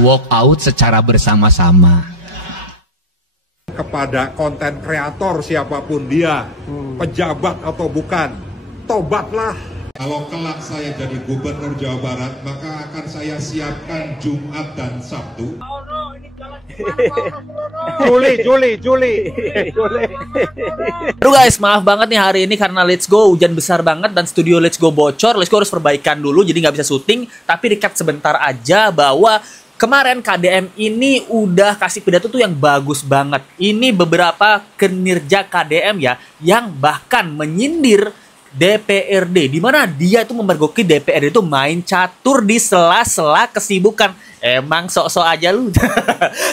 walk out secara bersama-sama. Kepada konten kreator siapapun dia, pejabat atau bukan, tobatlah. Kalau kelak saya jadi gubernur Jawa Barat, maka akan saya siapkan Jumat dan Sabtu. Juli. Aduh guys, maaf banget nih hari ini karena Let's Go hujan besar banget dan studio Let's Go bocor. Let's Go harus perbaikan dulu jadi nggak bisa syuting. Tapi recap sebentar aja bahwa kemarin KDM ini udah kasih pidato tuh yang bagus banget. Ini beberapa kinerja KDM ya yang bahkan menyindir DPRD, di mana dia itu memergoki DPRD itu main catur di sela-sela kesibukan. Emang sok-sok aja lu.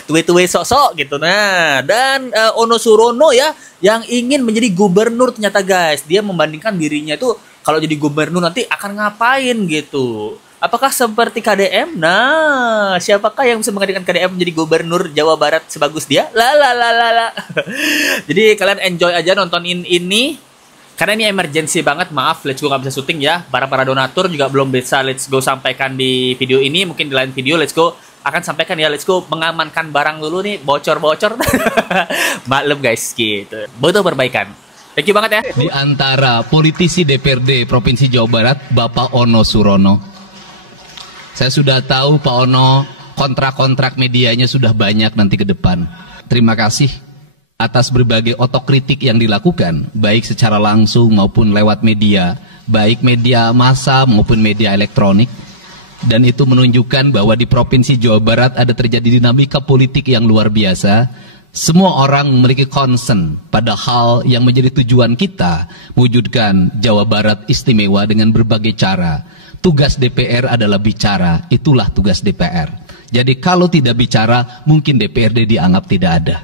Tuwe-tuwe sok-sok gitu. Nah, dan Ono Surono ya yang ingin menjadi gubernur ternyata guys. Dia membandingkan dirinya itu kalau jadi gubernur nanti akan ngapain gitu. Apakah seperti KDM? Nah, siapakah yang bisa menggantikan KDM menjadi gubernur Jawa Barat sebagus dia? La. Jadi kalian enjoy aja nontonin ini. Karena ini emergency banget, maaf Let's Go nggak bisa syuting ya. Para donatur juga belum bisa Let's Go sampaikan di video ini. Mungkin di lain video Let's Go akan sampaikan ya. Let's Go mengamankan barang dulu nih, bocor-bocor. Maklum guys, gitu. Butuh perbaikan. Thank you banget ya. Di antara politisi DPRD Provinsi Jawa Barat, Bapak Ono Surono. Saya sudah tahu Pak Ono, kontrak-kontrak medianya sudah banyak nanti ke depan. Terima kasih atas berbagai otokritik yang dilakukan, baik secara langsung maupun lewat media, baik media massa maupun media elektronik. Dan itu menunjukkan bahwa di Provinsi Jawa Barat ada terjadi dinamika politik yang luar biasa. Semua orang memiliki concern pada hal yang menjadi tujuan kita, mewujudkan Jawa Barat istimewa dengan berbagai cara. Tugas DPR adalah bicara, itulah tugas DPR. Jadi kalau tidak bicara, mungkin DPRD dianggap tidak ada.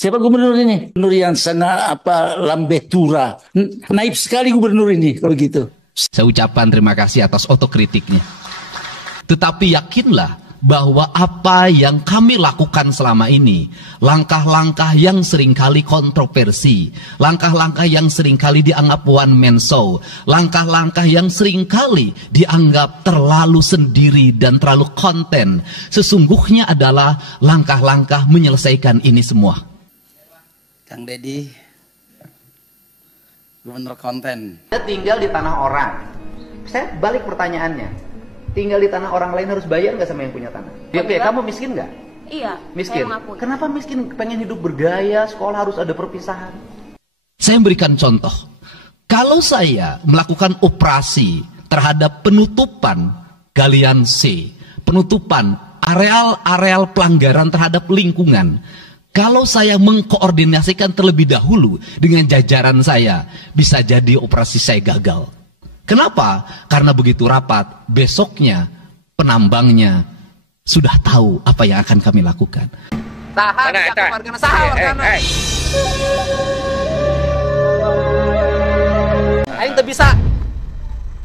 Siapa gubernur ini? Gubernur yang sana lambetura. Naib sekali gubernur ini kalau gitu. Saya ucapkan terima kasih atas otokritiknya. Tetapi yakinlah bahwa apa yang kami lakukan selama ini, langkah-langkah yang seringkali kontroversi, langkah-langkah yang seringkali dianggap one man show, langkah-langkah yang seringkali dianggap terlalu sendiri dan terlalu konten, sesungguhnya adalah langkah-langkah menyelesaikan ini semua. Kang Deddy, gubernur konten. Saya tinggal di tanah orang. Saya balik pertanyaannya. Tinggal di tanah orang lain harus bayar nggak sama yang punya tanah? Oke, kamu miskin nggak? Iya. Miskin. Kenapa miskin? Pengen hidup bergaya, sekolah harus ada perpisahan. Saya memberikan contoh. Kalau saya melakukan operasi terhadap penutupan galian C, penutupan areal-areal pelanggaran terhadap lingkungan, kalau saya mengkoordinasikan terlebih dahulu dengan jajaran saya, bisa jadi operasi saya gagal. Kenapa? Karena begitu rapat, besoknya penambangnya sudah tahu apa yang akan kami lakukan. Tahan, Aing tak bisa.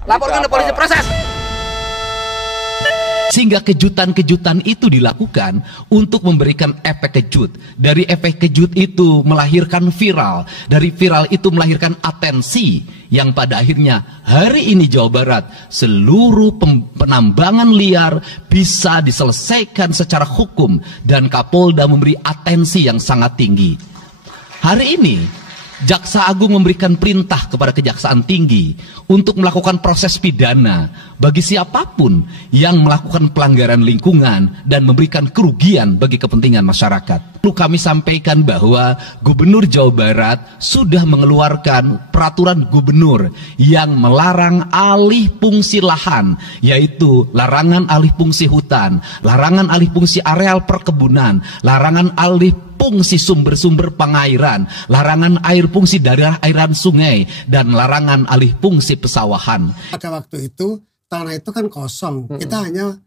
Laporkan ke polisi, proses. Sehingga kejutan-kejutan itu dilakukan untuk memberikan efek kejut. Dari efek kejut itu melahirkan viral. Dari viral itu melahirkan atensi. Yang pada akhirnya hari ini Jawa Barat, seluruh penambangan liar bisa diselesaikan secara hukum. Dan Kapolda memberi atensi yang sangat tinggi. Hari ini Jaksa Agung memberikan perintah kepada Kejaksaan Tinggi untuk melakukan proses pidana bagi siapapun yang melakukan pelanggaran lingkungan dan memberikan kerugian bagi kepentingan masyarakat. Lalu kami sampaikan bahwa Gubernur Jawa Barat sudah mengeluarkan peraturan gubernur yang melarang alih fungsi lahan, yaitu larangan alih fungsi hutan, larangan alih fungsi areal perkebunan, larangan alih fungsi sumber-sumber pengairan, larangan air fungsi dari airan sungai, dan larangan alih fungsi pesawahan. Pada waktu itu tanah itu kan kosong, kita hanya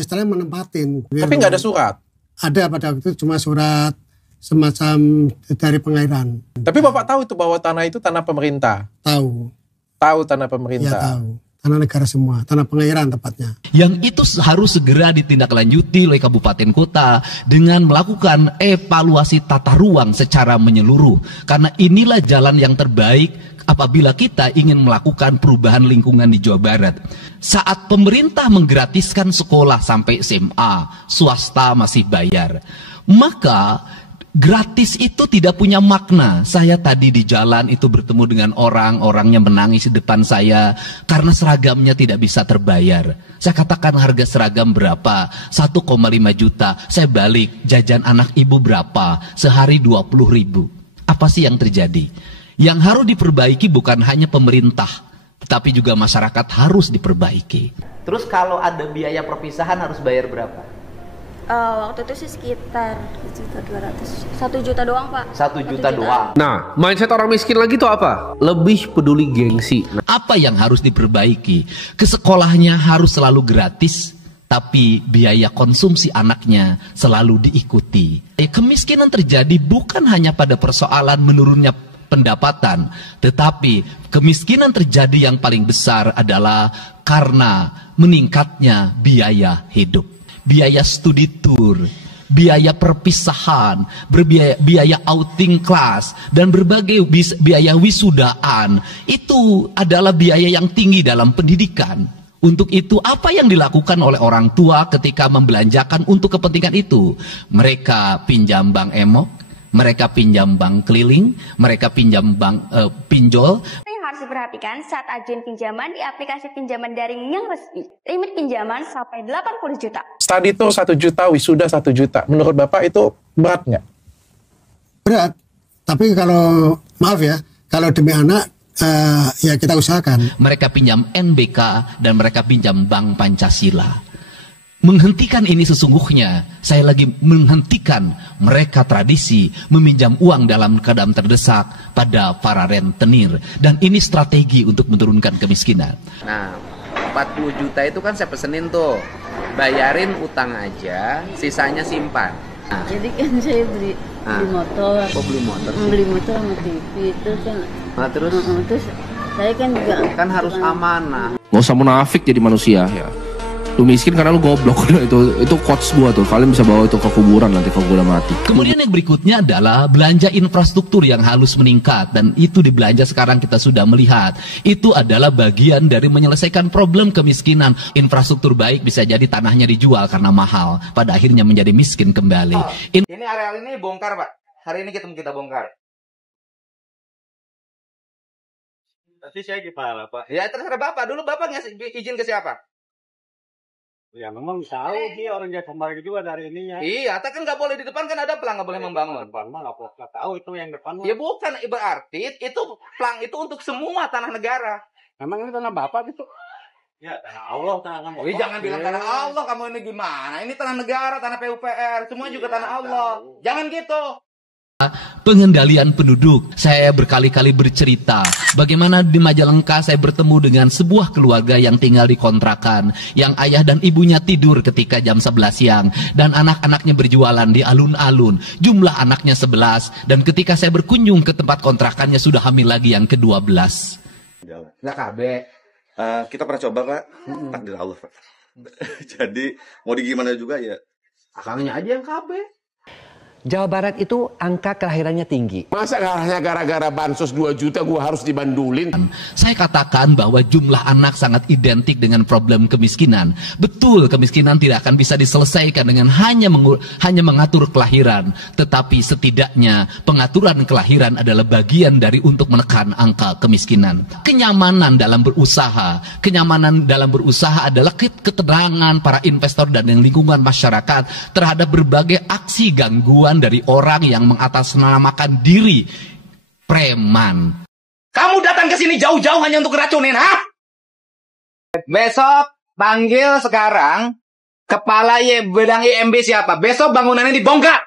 istilahnya menempatin. Tapi nggak ada surat? Ada pada waktu itu cuma surat semacam dari pengairan. Tapi Bapak tahu itu bahwa tanah itu tanah pemerintah? Tahu. Tahu tanah pemerintah? Ya tahu. Tanah negara semua, tanah pengairan tepatnya. Yang itu harus segera ditindaklanjuti oleh kabupaten kota dengan melakukan evaluasi tata ruang secara menyeluruh. Karena inilah jalan yang terbaik apabila kita ingin melakukan perubahan lingkungan di Jawa Barat. Saat pemerintah menggratiskan sekolah sampai SMA, swasta masih bayar, maka gratis itu tidak punya makna. Saya tadi di jalan itu bertemu dengan orangnya menangis di depan saya karena seragamnya tidak bisa terbayar. Saya katakan harga seragam berapa? 1,5 juta. Saya balik, jajan anak ibu berapa? Sehari 20.000. Apa sih yang terjadi? Yang harus diperbaiki bukan hanya pemerintah, tetapi juga masyarakat harus diperbaiki. Terus kalau ada biaya perpisahan harus bayar berapa? Waktu itu sih sekitar 1 juta doang, Pak. 1 juta doang. Nah, mindset orang miskin lagi tuh apa? Lebih peduli gengsi. Apa yang harus diperbaiki? Ke sekolahnya harus selalu gratis, tapi biaya konsumsi anaknya selalu diikuti. Kemiskinan terjadi bukan hanya pada persoalan menurunnya pendapatan, tetapi kemiskinan terjadi yang paling besar adalah karena meningkatnya biaya hidup. Biaya studi tour, biaya perpisahan, biaya outing kelas, dan berbagai biaya wisudaan. Itu adalah biaya yang tinggi dalam pendidikan. Untuk itu, apa yang dilakukan oleh orang tua ketika membelanjakan untuk kepentingan itu? Mereka pinjam bank emok, mereka pinjam bank keliling, mereka pinjam bank pinjol. Harus diperhatikan saat ajuin pinjaman di aplikasi pinjaman daring yang resmi. Limit pinjaman sampai 80 juta. Study tour 1 juta, wisuda 1 juta. Menurut Bapak itu berat nggak? Berat. Tapi kalau, maaf ya, kalau demi anak, ya kita usahakan. Mereka pinjam NBK dan mereka pinjam Bank Pancasila. Menghentikan ini sesungguhnya, saya lagi menghentikan mereka tradisi meminjam uang dalam keadaan terdesak pada para rentenir. Dan ini strategi untuk menurunkan kemiskinan. Nah, 40 juta itu kan saya pesenin tuh, bayarin utang aja, sisanya simpan. Nah. Jadi kan saya beli motor. Oh, beli motor? Beli motor sama TV itu kan. Nah, terus saya kan juga kan harus amanah. Gak usah munafik jadi manusia ya. Lu miskin karena lu goblok. Itu quotes gua tuh. Kalian bisa bawa itu ke kuburan nanti kalau gua udah mati. Kemudian yang berikutnya adalah belanja infrastruktur yang harus meningkat. Dan itu di belanja sekarang kita sudah melihat. Itu adalah bagian dari menyelesaikan problem kemiskinan. Infrastruktur baik bisa jadi tanahnya dijual karena mahal. Pada akhirnya menjadi miskin kembali. Ini areal ini bongkar, Pak. Hari ini kita bongkar. Nanti saya gimana, Pak? Ya terserah Bapak. Dulu Bapak ngasih izin ke siapa? Ya memang tahu sih orang jasa marga juga dari ininya. Iya, tapi kan nggak boleh di depan, kan ada pelang, nggak boleh membangun. Depan mah nggak tahu itu yang depan. Ya bukan, berarti itu pelang itu untuk semua tanah negara. Memang ini tanah Bapak gitu. Ya tanah Allah, tanah Bapak. Oh, jangan bilang tanah Allah, kamu ini gimana? Ini tanah negara, tanah PUPR, semua juga tanah Allah. Jangan gitu. Pengendalian penduduk. Saya berkali-kali bercerita bagaimana di Majalengka saya bertemu dengan sebuah keluarga yang tinggal di kontrakan, yang ayah dan ibunya tidur ketika jam 11 siang dan anak-anaknya berjualan di alun-alun. Jumlah anaknya 11 dan ketika saya berkunjung ke tempat kontrakannya sudah hamil lagi yang ke-12. Nggak KB. Kita pernah coba, Pak. Takdir Allah, Pak. Jadi mau di gimana juga ya. Akangnya aja yang KB. Jawa Barat itu angka kelahirannya tinggi. Masa hanya gara-gara bansos 2 juta gua harus dibandulin? Saya katakan bahwa jumlah anak sangat identik dengan problem kemiskinan. Betul, kemiskinan tidak akan bisa diselesaikan dengan hanya mengatur kelahiran. Tetapi setidaknya pengaturan kelahiran adalah bagian dari untuk menekan angka kemiskinan. Kenyamanan dalam berusaha adalah keterangan para investor dan lingkungan masyarakat terhadap berbagai aksi gangguan dari orang yang mengatasnamakan diri preman. Kamu datang ke sini jauh-jauh hanya untuk ngeracunin, ha? Besok panggil sekarang kepala bidang IMB siapa? Besok bangunannya dibongkar.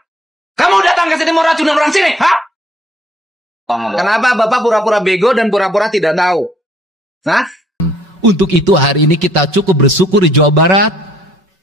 Kamu datang ke sini mau racunin orang sini, ha? Kenapa Bapak pura-pura bego dan pura-pura tidak tahu? Hah? Untuk itu hari ini kita cukup bersyukur di Jawa Barat.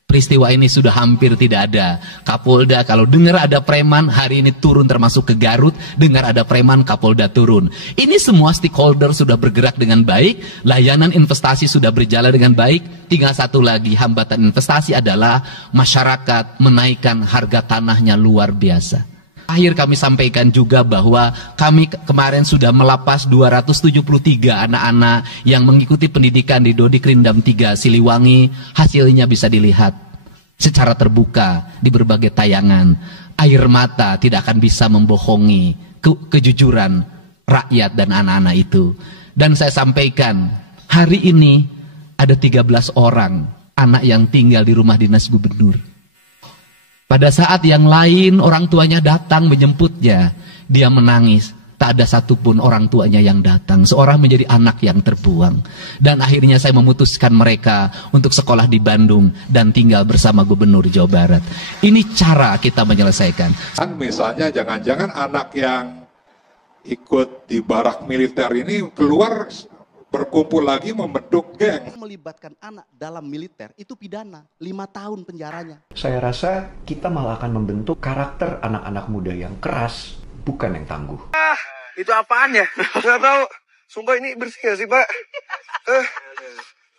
Peristiwa ini sudah hampir tidak ada. Kapolda kalau dengar ada preman hari ini turun, termasuk ke Garut. Dengar ada preman, Kapolda turun. Ini semua stakeholder sudah bergerak dengan baik. Layanan investasi sudah berjalan dengan baik. Tinggal satu lagi hambatan investasi adalah masyarakat menaikkan harga tanahnya luar biasa. Akhir kami sampaikan juga bahwa kami kemarin sudah melapas 273 anak-anak yang mengikuti pendidikan di Dodik Rindam 3 Siliwangi. Hasilnya bisa dilihat secara terbuka di berbagai tayangan. Air mata tidak akan bisa membohongi kejujuran rakyat dan anak-anak itu. Dan saya sampaikan, hari ini ada 13 orang anak yang tinggal di rumah dinas gubernur. Pada saat yang lain orang tuanya datang menjemputnya, dia menangis. Tak ada satupun orang tuanya yang datang. Seorang menjadi anak yang terbuang. Dan akhirnya saya memutuskan mereka untuk sekolah di Bandung dan tinggal bersama Gubernur Jawa Barat. Ini cara kita menyelesaikan. Misalnya jangan-jangan anak yang ikut di barak militer ini keluar berkumpul lagi membentuk geng. Melibatkan anak dalam militer itu pidana 5 tahun penjaranya. Saya rasa kita malah akan membentuk karakter anak-anak muda yang keras, bukan yang tangguh. Itu apaan ya? Nggak tahu. Sumpah ini bersih nggak sih, Pak?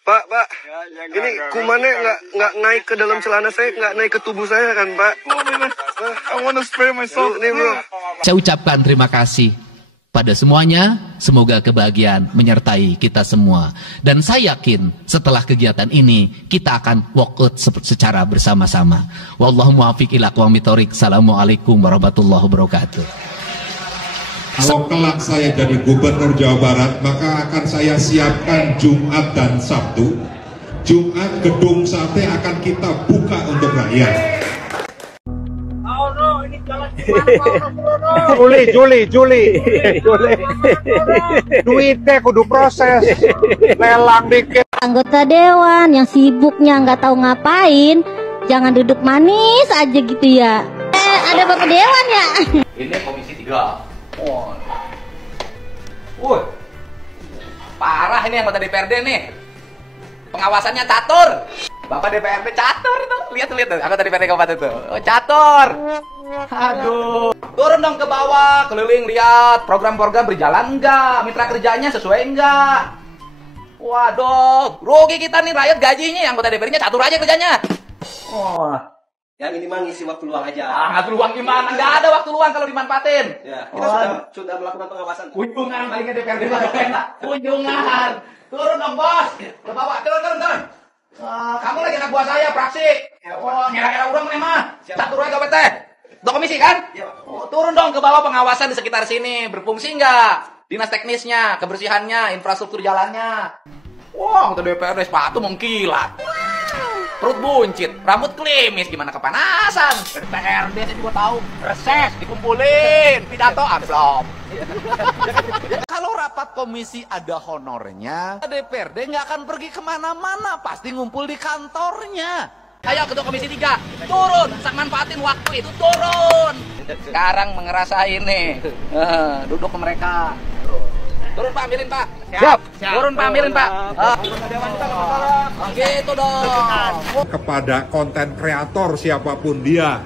Pak, ini kumannya nggak naik ke dalam celana saya, nggak naik ke tubuh saya kan, Pak? I wanna spray myself. Nih, bro. Saya ucapkan terima kasih pada semuanya, semoga kebahagiaan menyertai kita semua. Dan saya yakin setelah kegiatan ini kita akan walk out secara bersama-sama. Wallahu muwaffiq ila aqwamit thoriq. Assalamualaikum warahmatullahi wabarakatuh. Kalau kelak saya jadi Gubernur Jawa Barat, maka akan saya siapkan Jumat dan Sabtu. Jumat gedung sate akan kita buka untuk rakyat. Juli. Duitnya kudu proses, lelang dikit. Anggota dewan yang sibuknya nggak tahu ngapain, jangan duduk manis aja gitu ya. Ada bapak dewan ya. Ini komisi 3. Parah ini anggota DPRD nih. Pengawasannya catur. Bapak DPRD catur itu. Lihat anggota DPRD kabupaten itu. Oh, catur. Aduh. Turun dong ke bawah, keliling lihat program-program berjalan enggak, mitra kerjanya sesuai enggak. Waduh, rugi kita nih rakyat gajinya, anggota DPRD-nya catur aja kerjanya. Yang ini mah ngisi waktu luang aja. Waktu luang gimana? Nggak ada waktu luang kalau dimanfaatin. Ya, kita sudah melakukan pengawasan. Kunjungan palingnya DPRD enak. Kunjungan. Turun dong, Bos. Ke bawah, turun. Kamu lagi anak buah saya, praksi. Ngira-ngira urang nih mah. Catur aja PT. Udah komisi kan? Turun dong ke bawah, pengawasan di sekitar sini. Berfungsi nggak? Dinas teknisnya, kebersihannya, infrastruktur jalannya. Wah, untuk DPRD sepatu mengkilat. Perut buncit, rambut klimis, gimana kepanasan. DPRD saya juga tahu, reses, dikumpulin, pidato, amplop. Kalau rapat komisi ada honornya, DPRD nggak akan pergi kemana-mana, pasti ngumpul di kantornya. Ayo ketua komisi 3, turun, sak manfaatin waktu itu, turun. Sekarang mengerasai nih, duduk ke mereka. Turun Pak, ambilin Pak. Siap. Turun Pak, ambilin Pak. Gitu dong. Kepada konten kreator siapapun dia,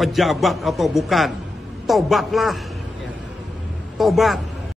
pejabat atau bukan, tobatlah. Tobat.